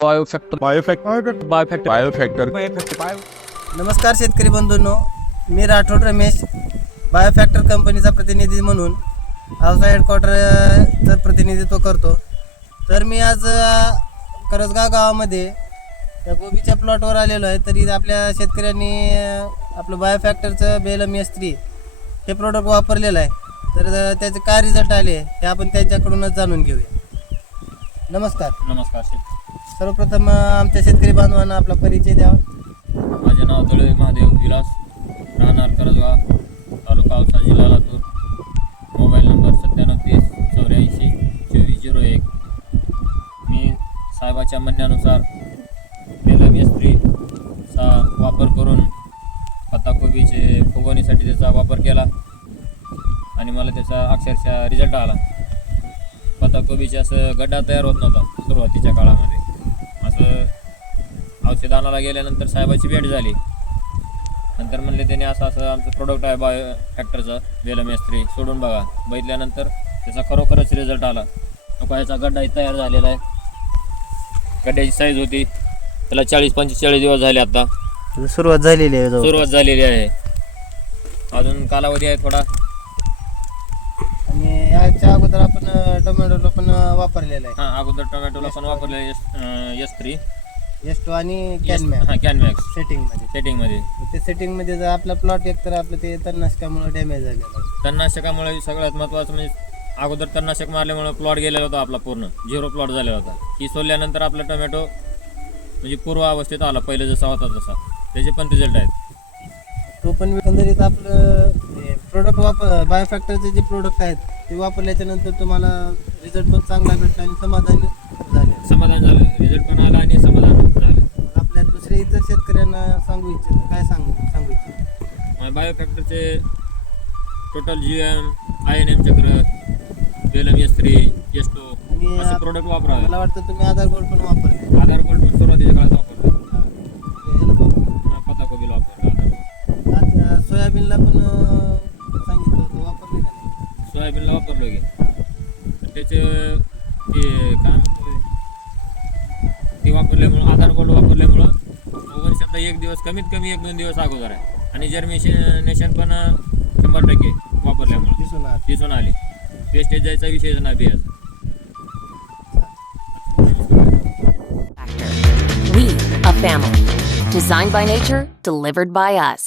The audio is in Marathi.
बायोफॅक्टर. नमस्कार शेतकरी बंधूंनो, मी राठोड रमेश, बायोफॅक्टर कंपनीचा प्रतिनिधी म्हणून औसा हेडक्वार्टरचं प्रतिनिधित्व करतो. तर मी आज करसगाव गावामध्ये त्या गोबीच्या प्लॉटवर आलेलो आहे. तरी आपल्या शेतकऱ्यांनी आपलं बायोफॅक्टरचं बेलम S3 हे प्रोडक्ट वापरलेलं आहे. तर त्याचे काय रिझल्ट आले हे आपण त्यांच्याकडूनच जाणून घेऊया. नमस्कार. नमस्कार सर्वप्रथम आमच्या शेतकरी बांधवांना आपला परिचय द्यावा. माझे नाव दळे महादेव विलास, राहणार करसगाव, तालुका औसा, जिल्हा लातूर. Mobile number 9730842401. मी साहेबाच्या म्हणण्यानुसार बेलम S3 चा वापर करून पत्ताकोबीचे फुगवणीसाठी त्याचा वापर केला आणि मला त्याचा अक्षरशः रिझल्ट आला. पत्ताकोबीचे असं गड्डा तयार होत नव्हता सुरुवातीच्या काळामध्ये. असं औषध आणायला गेल्यानंतर साहेबाची भेट झाली. नंतर म्हणले त्याने असं आमचं प्रोडक्ट आहे बायोफॅक्टरचं बेलम S3 सोडून बघा. बघितल्यानंतर त्याचा खरोखरच रिझल्ट आला. ह्याचा गड्डाही तयार झालेला आहे. गड्ड्याची साईज होती त्याला 40-45 दिवस झाले. आता सुरुवात झालेली आहे. अजून कालावधी आहे थोडा. आणि याच्या अगोदर आपण टोमॅटोला पण वापरलेलं आहे. हां, अगोदर टोमॅटोला पण वापरले S3 S2 आणि कॅनमॅक्स. कॅनमॅक्स सेटिंगमध्ये ते सेटिंगमध्ये जर आपला प्लॉट एकतर आपलं ते तणनाशकामुळे डॅमेज झालेलं आहे. तणनाशकामुळे सगळ्यात महत्त्वाचं म्हणजे अगोदर तणनाशक मारल्यामुळे प्लॉट गेलेला होता आपला, पूर्ण 0 प्लॉट झालेला होता. ही सोडल्यानंतर आपला टोमॅटो म्हणजे पूर्व अवस्थेत आला, पहिले जसा होता तसा. त्याचे पण रिझल्ट आहेत. तो पण एकंदरीत आपलं प्रोडक्ट बायोफॅक्टरचे जे प्रोडक्ट आहेत ते वापरल्याच्या नंतर तुम्हाला रिझल्ट पण चांगला भेटला आणि समाधान झालं. रिझल्ट पण आला आणि समाधान झालं. आपल्या दुसऱ्या इतर शेतकऱ्यांना सांगू इच्छितो. बायोफॅक्टरचे टोटल GM, INM चक्र, बेलम S3, S2 असे प्रोडक्ट वापरावे. मला वाटतं तुम्ही आधार गोल्ड पण वापरले. आधार गोल्ड पण सुरुवातीच्या काळात वापरलं. पत्ताकोबीला वापरलं. आता सोयाबीनला पण सांगितलं होतं, वापरले का नाही? सोयाबीनला वापरलं की त्याचे ते काय म्हणतो ते वापरल्यामुळं, आधार गोल्ड वापरल्यामुळं वर्षाचा 1 दिवस कमीत कमी 1-2 दिवस अगोदर आहे. आणि जर्मिनेशन पण 100% वापरल्यामुळं दिसून आली. वेस्टेज जायचा विषयच नाही बियाचा. We, a family. Designed by nature, delivered by us.